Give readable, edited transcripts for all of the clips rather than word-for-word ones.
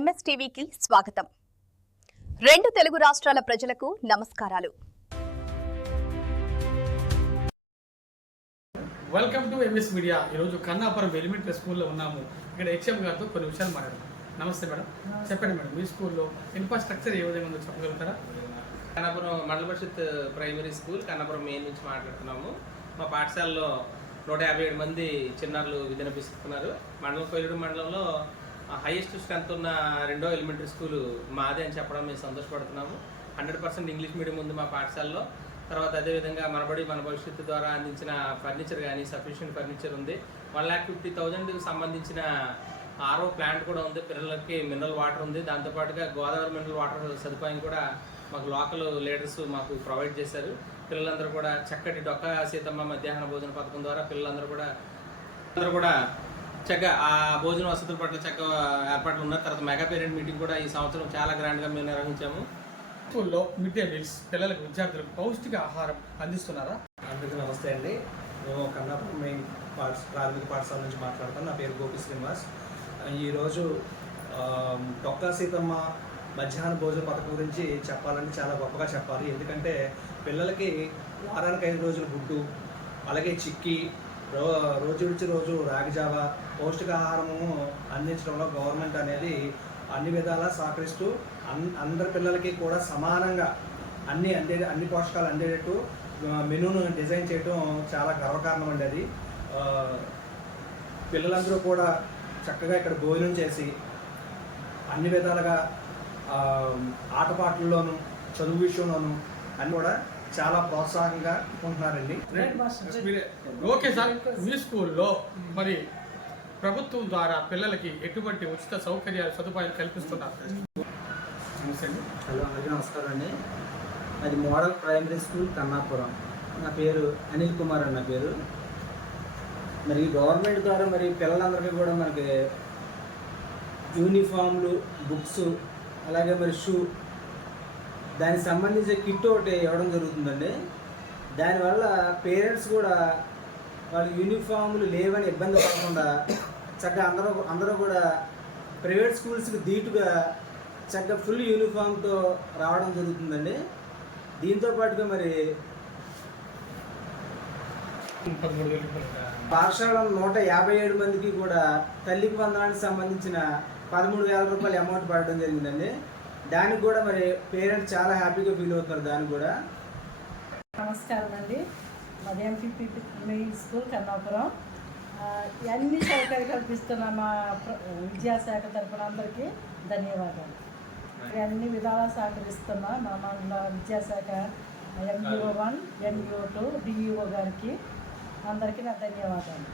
ఎంఎస్టీవీకి స్వాగతం. రెండు తెలుగు రాష్ట్రాల ప్రజలకు నమస్కారాలు. Welcome to MS media. ఈరోజు కన్నాపురం ఎలిమెంటరీ స్కూల్లో ఉన్నాము. ఇక్కడ హెచ్ఎం గారితో కొన్ని విషయాలు మాట్లాడదాం. నమస్తే మేడం. చెప్పండి మేడం, మీ స్కూల్లో ఇన్ఫ్రాస్ట్రక్చర్ ఏ విధంగా ఉందో చెప్పగలుగుతారా? కన్నాపురం మండల పరిషత్ ప్రైమరీ స్కూల్ కన్నాపురం మెయిన్ నుంచి మాట్లాడుతున్నాము. మా పాఠశాలలో 157 మంది చిన్నారులు విద్యనభ్యసిస్తున్నారు. మండలం కొయ్యలూరు మండలంలో హైయెస్ట్ స్ట్రెంత్ ఉన్న రెండో ఎలిమెంటరీ స్కూల్ మాదే అని చెప్పడం మేము సంతోషపడుతున్నాము. 100% ఇంగ్లీష్ మీడియం ఉంది మా పాఠశాలలో. తర్వాత అదేవిధంగా మనబడి మన భవిష్యత్తు ద్వారా అందించిన ఫర్నిచర్ కానీ సఫిషియెంట్ ఫర్నిచర్ ఉంది. 1,50,000 సంబంధించిన ఆర్ఓ ప్లాంట్ కూడా ఉంది. పిల్లలకి మినరల్ వాటర్ ఉంది. దాంతోపాటుగా గోదావరి మినరల్ వాటర్ సదుపాయం కూడా మాకు లోకల్ లీడర్స్ మాకు ప్రొవైడ్ చేశారు. పిల్లలందరూ కూడా చక్కటి డొక్కా సీతమ్మ మధ్యాహ్న భోజన పథకం ద్వారా పిల్లలందరూ కూడా చక్కగా ఆ భోజన వసతుల పట్ల చక్కగా ఏర్పాట్లు ఉన్నారు. తర్వాత మెగా పేరెంట్ మీటింగ్ కూడా ఈ సంవత్సరం చాలా గ్రాండ్గా మేము నిర్వహించాము. స్కూల్లో మిడ్ డే మీల్స్ పిల్లలకు విద్యార్థులకు పౌష్టిక ఆహారం అందిస్తున్నారా? అందరికీ నమస్తే అండి. మేము కన్నాపురం మెయిన్ ప్రాథమిక పాఠశాల నుంచి మాట్లాడతాం. నా పేరు గోపి శ్రీనివాస్. ఈరోజు డొక్కా సీతమ్మ మధ్యాహ్న భోజన పథకం గురించి చెప్పాలంటే చాలా గొప్పగా చెప్పాలి. ఎందుకంటే పిల్లలకి వారానికి 5 రోజులు గుడ్డు, అలాగే చిక్కీ, రోజు విడిచి రోజు రాగిజావా పౌష్టికాహారము అందించడంలో గవర్నమెంట్ అనేది అన్ని విధాలా సహకరిస్తూ అందరి పిల్లలకి కూడా సమానంగా అన్ని పోషకాలు అందేటట్టు మెనూను డిజైన్ చేయడం చాలా గర్వకారణం అండి. అది పిల్లలందరూ కూడా చక్కగా ఇక్కడ భోజనం చేసి అన్ని విధాలుగా ఆటపాటల్లోనూ చదువు విషయంలోనూ అన్ని కూడా చాలా ప్రోత్సాహంగా ఉంటున్నారండి. ఓకే సార్, మీ స్కూల్లో మరి ప్రభుత్వం ద్వారా పిల్లలకి ఎటువంటి ఉచిత సౌకర్యాలు సదుపాయాలు కల్పిస్తున్నారు? హలో, అందరికీ నమస్కారం అండి. అది మోడల్ ప్రైమరీ స్కూల్ కన్నాపురం. నా పేరు అనిల్ కుమార్ అన్న పేరు. మరి గవర్నమెంట్ ద్వారా మరి పిల్లలందరికీ కూడా మనకి యూనిఫామ్లు, బుక్స్, అలాగే మరి షూ, దానికి సంబంధించిన కిట్ ఒకటి ఇవ్వడం జరుగుతుందండి. దానివల్ల పేరెంట్స్ కూడా వాళ్ళు యూనిఫామ్లు లేవని ఇబ్బంది పడకుండా చక్కగా అందరూ కూడా ప్రైవేట్ స్కూల్స్కి ధీటుగా చక్కగా ఫుల్ యూనిఫామ్తో రావడం జరుగుతుందండి. దీంతో పాటుగా మరి పాఠశాల 157 మందికి కూడా తల్లికి వందనానికి సంబంధించిన 13,000 రూపాయలు అమౌంట్ పడడం జరిగిందండి. దానికి కూడా మరి పేరెంట్స్ చాలా హ్యాపీగా ఫీల్ అవుతున్నారు. దానికి కూడా నమస్కారం అండి. మాది ఎంపీపీ మిడిల్ స్కూల్ కన్నాపురం. అన్ని సౌకర్యాలు కల్పిస్తున్న మా విద్యాశాఖ తరఫున అందరికీ ధన్యవాదాలు. అన్ని విధాలా సహకరిస్తున్న మా మండల విద్యాశాఖ MUO 1, MUO 2, DEO గారికి అందరికీ నా ధన్యవాదాలు.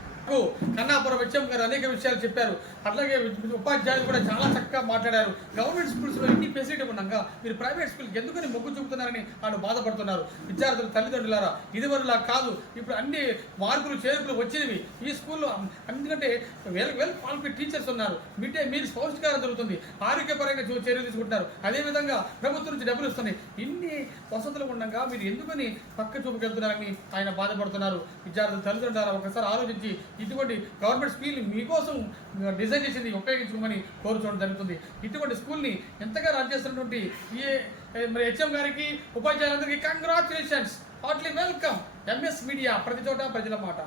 కన్నాపురం హెచ్ఎం గారు అనేక విషయాలు చెప్పారు. అట్లాగే ఉపాధ్యాయులు కూడా చాలా చక్కగా మాట్లాడారు. గవర్నమెంట్ స్కూల్స్లో ఎన్ని ఫెసిలిటీ ఉండగా మీరు ప్రైవేట్ స్కూల్కి ఎందుకని మొగ్గు చూపుతున్నారని వాళ్ళు బాధపడుతున్నారు. విద్యార్థులు తల్లిదండ్రులారా, ఇదివరలా కాదు, ఇప్పుడు అన్ని మార్కులు చేర్పులు వచ్చినవి ఈ స్కూల్లో. ఎందుకంటే వెల్ క్వాలిఫైడ్ టీచర్స్ ఉన్నారు. మిడ్ డే మీల్స్ పౌష్టికారం జరుగుతుంది. ఆరోగ్యపరంగా చర్యలు తీసుకుంటున్నారు. అదేవిధంగా ప్రభుత్వం నుంచి డబ్బులు వస్తున్నాయి. ఇన్ని వసతులు ఉండగా మీరు ఎందుకని పక్క చూపుకెళ్తున్నారని ఆయన బాధపడుతున్నారు. విద్యార్థులు తల్లిదండ్రులారా ఒకసారి ఆలోచించి ఇటువంటి గవర్నమెంట్ స్కూల్ని మీకోసం డిజైన్ చేసింది ఉపయోగించుకోమని కోరుకోవడం జరుగుతుంది. ఇటువంటి స్కూల్ని ఎంతగా రన్ చేస్తున్నటువంటి మరి హెచ్ఎం గారికి, ఉపాధ్యాయులందరికీ congratulations, heartly welcome. MS media, ప్రతి చోట ప్రజల మాట.